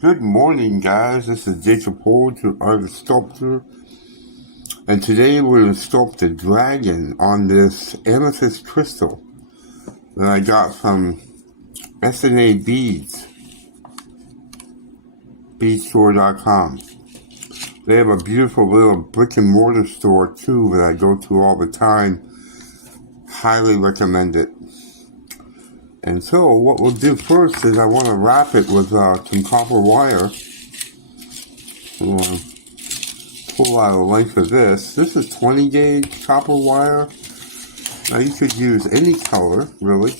Good morning, guys. This is Jacob Folger, artist sculptor, and today we're going to sculpt a dragon on this amethyst crystal that I got from S&A Beads, beadstore.com. They have a beautiful little brick and mortar store too that I go to all the time. Highly recommend it. And so what we'll do first is I want to wrap it with some copper wire. We'll pull out a length of this. This is 20 gauge copper wire. Now you could use any color, really.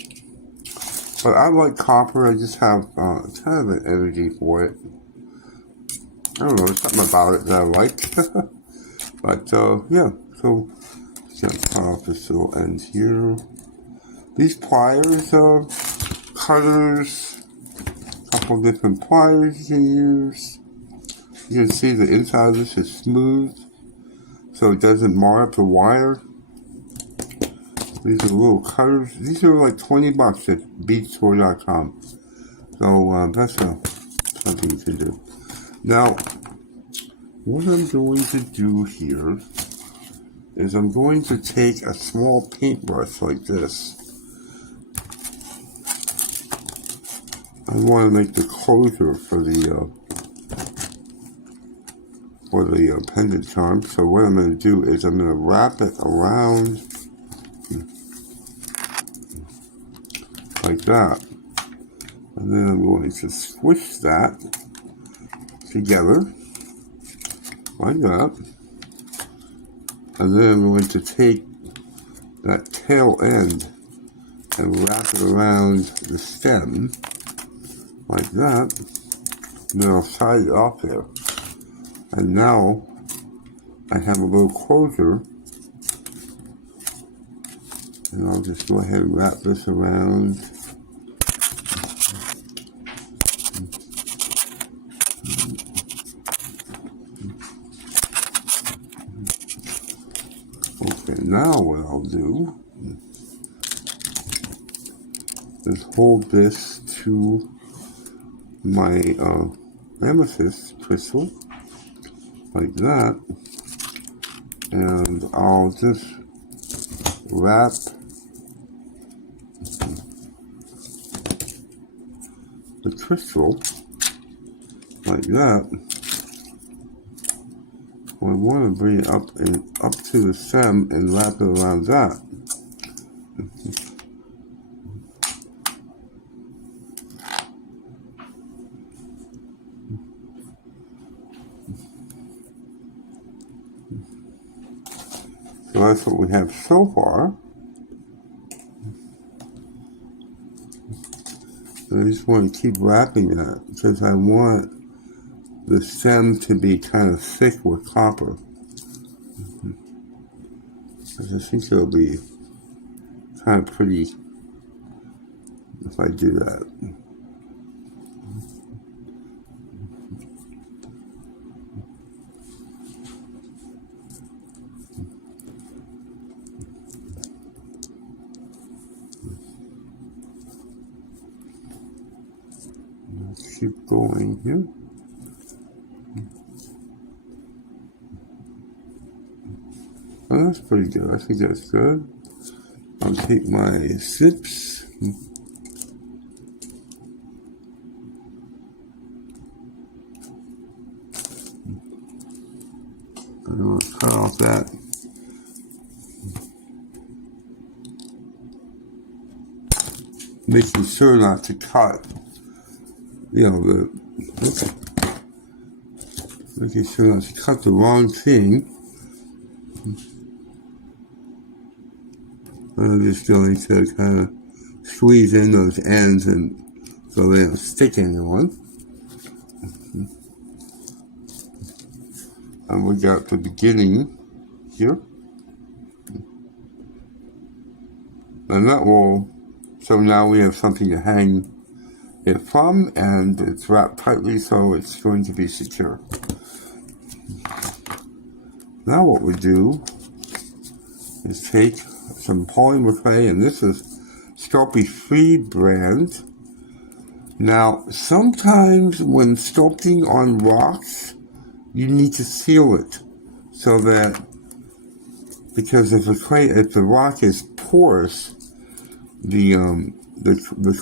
But I like copper. I just have kind of an energy for it. I don't know, there's something about it that I like. But yeah, so just cut off this little end here. These pliers, cutters, a couple different pliers you can use. You can see the inside of this is smooth, so it doesn't mar up the wire. These are little cutters. These are like 20 bucks at beadstore.com. So that's something you can do. Now, what I'm going to do here is I'm going to take a small paintbrush like this. I want to make the closure for the pendant charm. So what I'm going to do is I'm going to wrap it around like that, and then I'm going to squish that together like that, and then I'm going to take that tail end and wrap it around the stem like that, and then I'll side it off there. And now I have a little closure, and I'll just go ahead and wrap this around. Okay, now what I'll do is hold this to my amethyst crystal like that, and I'll just wrap the crystal like that. I want to bring it up to the stem and wrap it around that. So that's what we have so far. I just want to keep wrapping that because I want the stem to be kind of thick with copper. I think it'll be kind of pretty if I do that. Let's keep going here. Oh, that's pretty good. I think that's good. I'll take my zips. I'm going to cut off that. Making sure not to cut, making sure not to cut the wrong thing. I'm just going to kind of squeeze in those ends and so they don't stick anyone. And we got the beginning here. And that will, so now we have something to hang it from, and it's wrapped tightly so it's going to be secure. Now what we do is take some polymer clay, and this is Sculpey Free brand. Now, sometimes when sculpting on rocks, you need to seal it so that, because if the rock is porous, the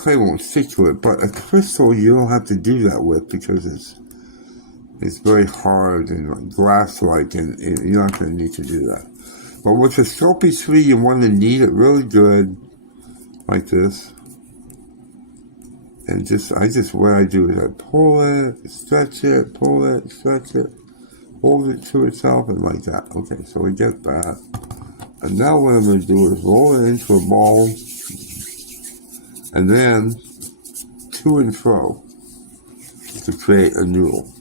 clay won't stick to it. But a crystal, you don't have to do that with because it's very hard and glass-like, and you're not going to need to do that. But with the Sculpey 3, you want to knead it really good, like this. And what I do is I pull it, stretch it, pull it, stretch it, hold it to itself, and like that. Okay, so we get that. And now what I'm going to do is roll it into a ball, and then to and fro to create a noodle.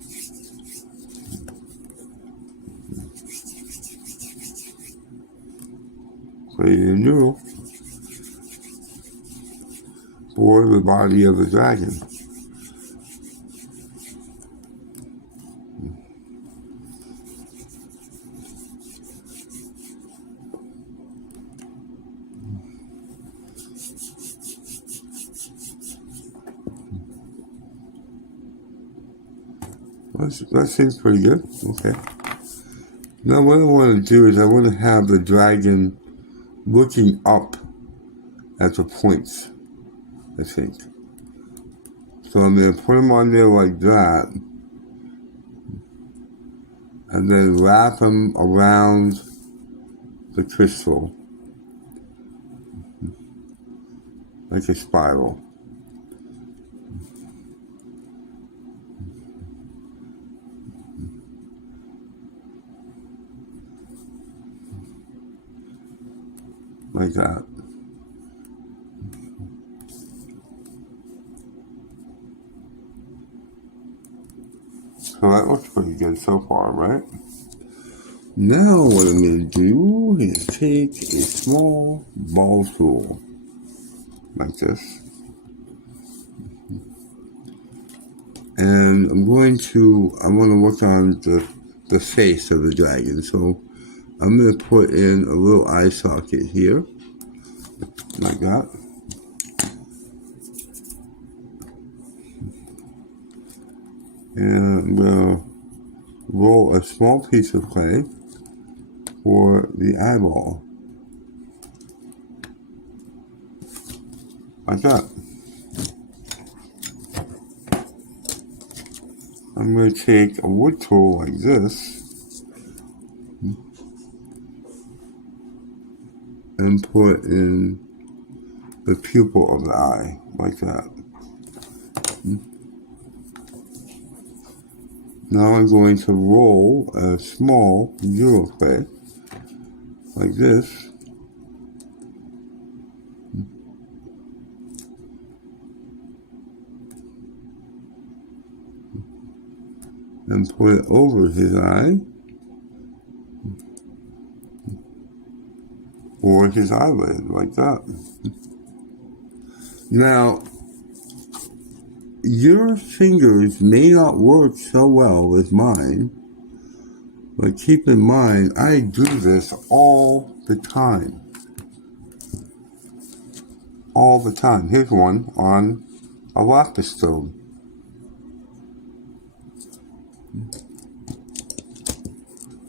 Create a noodle for the body of the dragon. That seems pretty good. Okay. Now what I want to do is I want to have the dragon looking up at the points, I think. So I'm going to put them on there like that, and then wrap them around the crystal like a spiral. Like that. So that looks pretty good so far, right? Now what I'm going to do is take a small ball tool, like this. And I want to work on the face of the dragon. So I'm going to put in a little eye socket here, like that. And I'm going to roll a small piece of clay for the eyeball, like that. I'm going to take a wood tool like this and put in the pupil of the eye, like that. Now I'm going to roll a small zero clay, like this. And put it over his eye, or his eyelid, like that. Now, your fingers may not work so well as mine, but keep in mind, I do this all the time. All the time. Here's one on a lapis stone.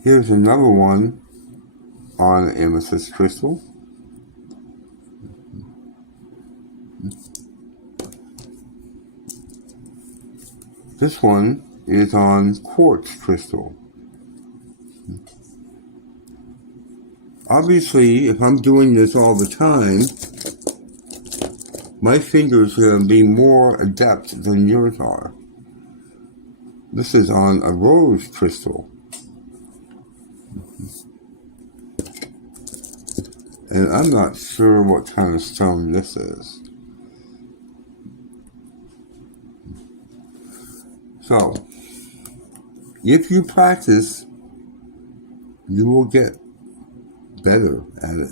Here's another one on an amethyst crystal. This one is on quartz crystal. Obviously, if I'm doing this all the time, my fingers are going to be more adept than yours are. This is on a rose crystal. And I'm not sure what kind of stone this is. So, if you practice, you will get better at it.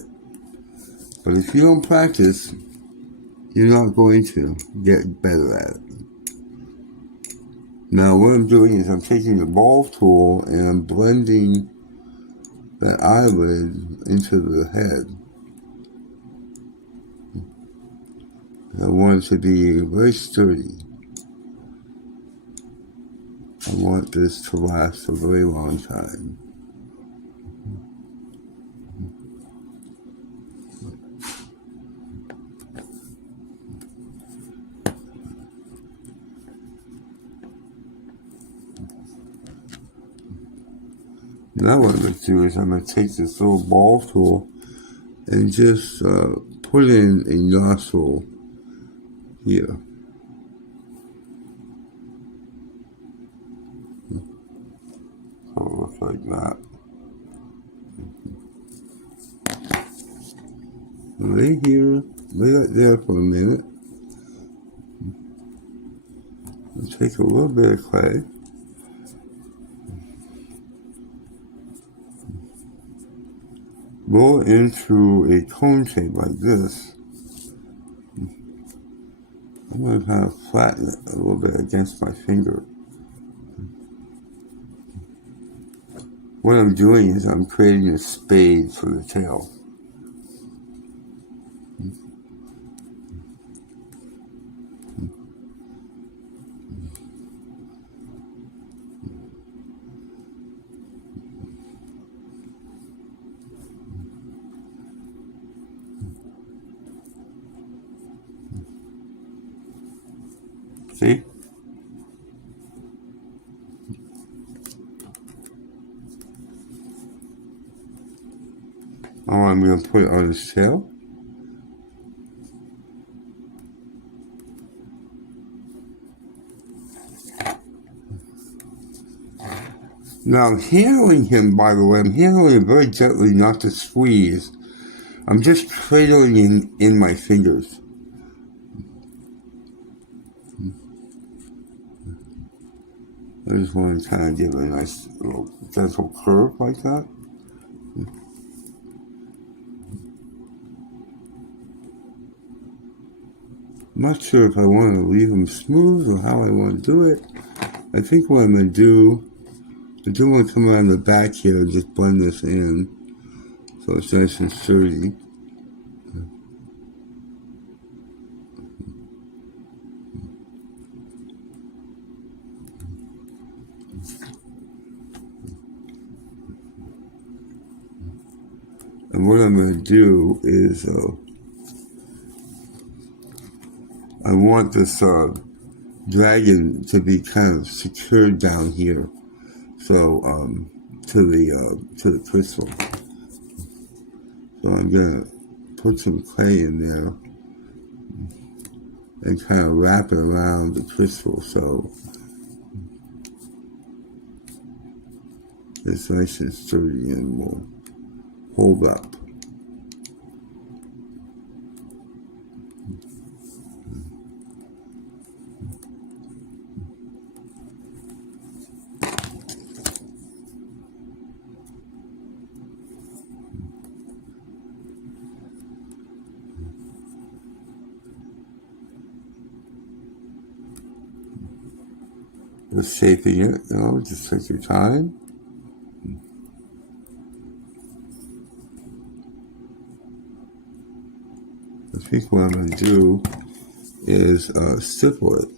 But if you don't practice, you're not going to get better at it. Now what I'm doing is I'm taking the ball tool and I'm blending that eyelid into the head. I want it to be very sturdy. I want this to last a very long time. Now what I'm going to do is I'm going to take this little ball tool and just put in a nostril here. So it looks like that. Right here, right there for a minute. I'll take a little bit of clay. Roll it into a cone shape like this. I'm going to kind of flatten it a little bit against my finger. What I'm doing is I'm creating a spade for the tail. See? Oh, I'm going to put it on his tail. Now I'm handling him, by the way, I'm handling him very gently, not to squeeze. I'm just cradling him in my fingers. I just want to kind of give it a nice little gentle curve like that. I'm not sure if I want to leave him smooth or how I want to do it. I think what I'm going to do, I do want to come around the back here and just blend this in so it's nice and sturdy. And what I'm going to do is, I want this dragon to be kind of secured down here, so to the crystal. So I'm going to put some clay in there and kind of wrap it around the crystal so it's nice and sturdy and will hold up. Just shaping it, just take your time. I think what I'm going to do is stipple it.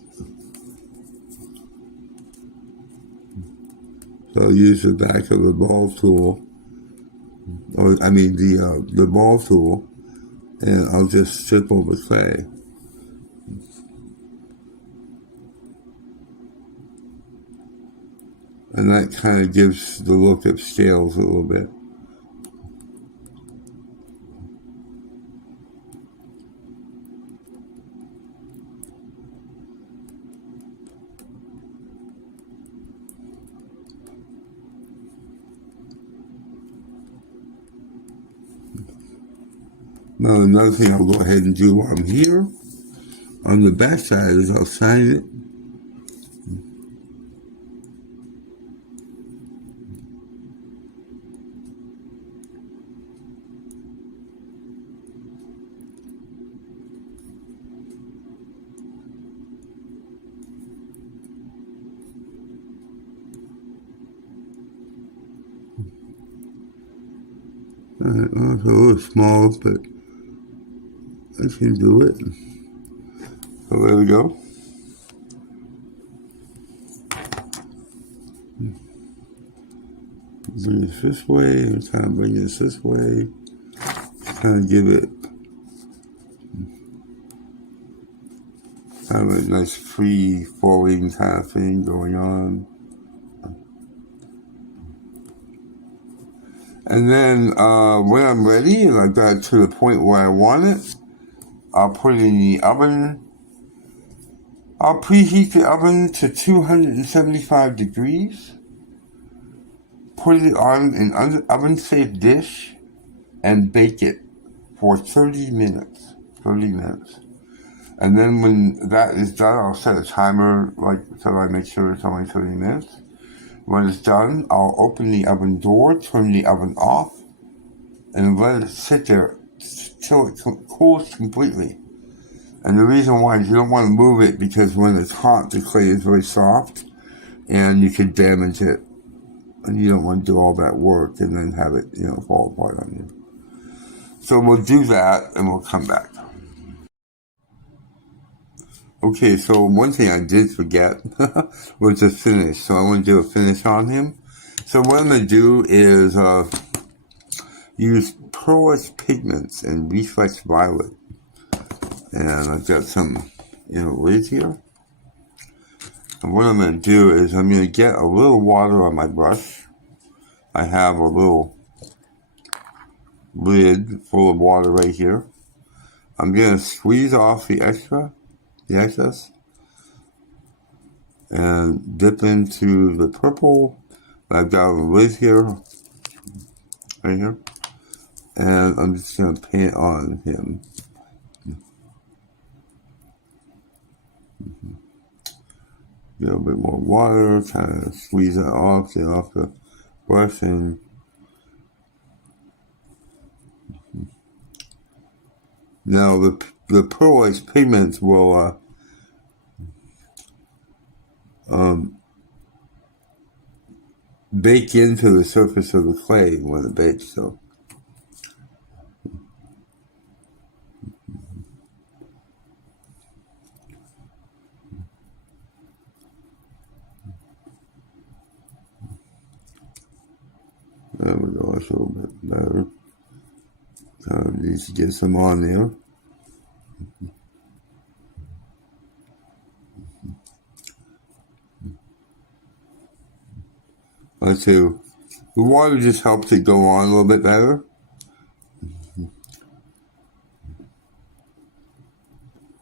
So I'll use the back of the ball tool, or I mean the ball tool, and I'll just stipple the clay. And that kind of gives the look of scales a little bit. Now another thing I'll go ahead and do while I'm here, on the back side is I'll sign it. Well, it's a little small, but I can do it. So there we go. Bring this this way, and kind of bring this way. Kind of give it kind of a nice free flowing kind of thing going on. And then when I'm ready and I've got it to the point where I want it, I'll put it in the oven. I'll preheat the oven to 275 degrees. Put it on an oven-safe dish and bake it for 30 minutes. 30 minutes. And then when that is done, I'll set a timer so I make sure it's only 30 minutes. When it's done, I'll open the oven door, turn the oven off, and let it sit there till it cools completely. And the reason why is you don't want to move it because when it's hot, the clay is very soft, and you could damage it. And you don't want to do all that work and then have it, fall apart on you. So we'll do that, and we'll come back. Okay, so one thing I did forget was the finish. So I want to do a finish on him. So what I'm going to do is use Pearlescent Pigments and Reflex Violet. And I've got some, lids here. And what I'm going to do is I'm going to get a little water on my brush. I have a little lid full of water right here. I'm going to squeeze off the excess, and dip into the purple. I've got a lid here, right here, and I'm just going to paint on him. Get a bit more water, kind of squeeze it off, get off the brush, and now the Pearlescent Pigments will bake into the surface of the clay when it bakes. So there we go. That's a little bit better. Needs to get some on there. Let's see. The water just helps it go on a little bit better.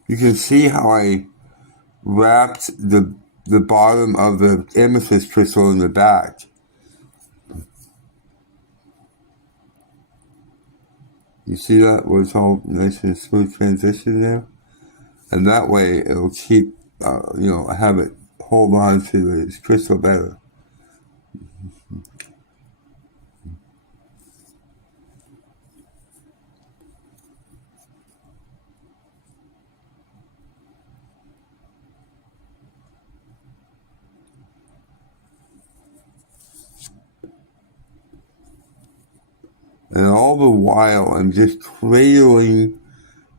You can see how I wrapped the bottom of the amethyst crystal in the back. You see that? Where it's all nice and smooth transition there? And that way it'll keep, have it hold on to the crystal better. And all the while, I'm just cradling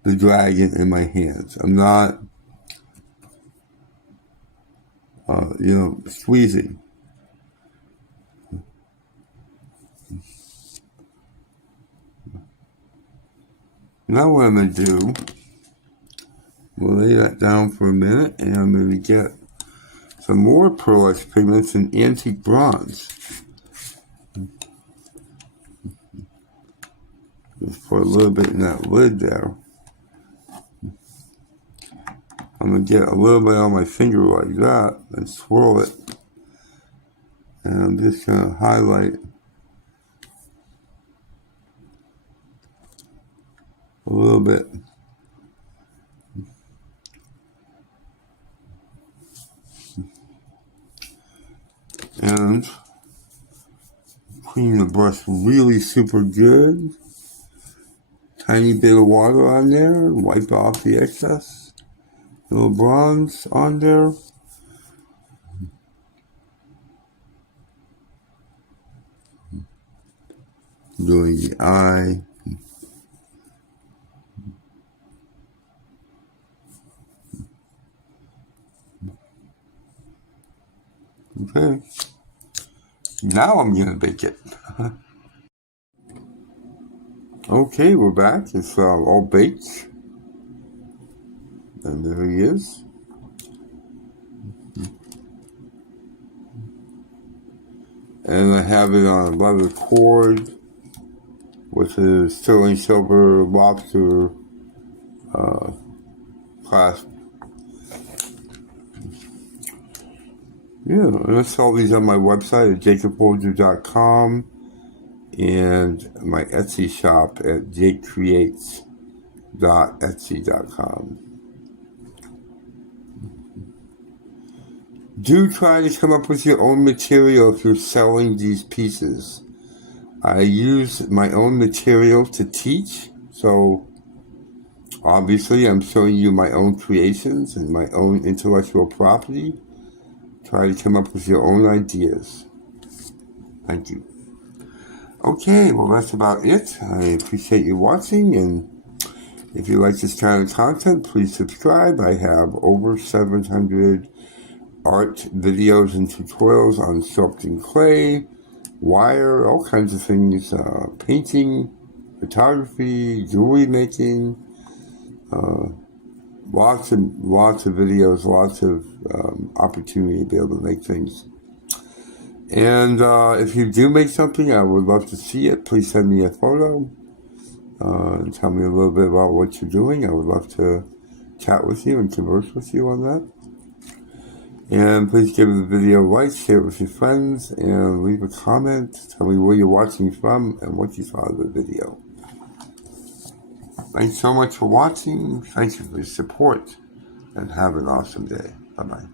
the dragon in my hands. I'm not, squeezing. Now what I'm going to do, we'll lay that down for a minute, and I'm going to get some more Pearlescent Pigments and Antique Bronze. Just put a little bit in that lid there. I'm going to get a little bit on my finger like that and swirl it. And I'm just going to highlight a little bit. And clean the brush really super good. Tiny bit of water on there, wipe off the excess. A little bronze on there. Doing the eye. Okay. Now I'm going to bake it. Okay, we're back. It's all baked. And there he is. And I have it on a leather cord with a sterling silver lobster clasp. Yeah, and I sell these on my website at jacobfolger.com and my Etsy shop at jakecreates.etsy.com. Do try to come up with your own material if you're selling these pieces. I use my own material to teach, so obviously I'm showing you my own creations and my own intellectual property. Try to come up with your own ideas. Thank you. Okay, well that's about it. I appreciate you watching, and if you like this kind of content, please subscribe. I have over 700 art videos and tutorials on sculpting clay, wire, all kinds of things, painting, photography, jewelry making, lots of videos, lots of opportunity to be able to make things. And if you do make something, I would love to see it. Please send me a photo and tell me a little bit about what you're doing. I would love to chat with you and converse with you on that. And please give the video a like, share it with your friends, and leave a comment. Tell me where you're watching from and what you thought of the video. Thanks so much for watching. Thank you for your support, and have an awesome day. Bye-bye.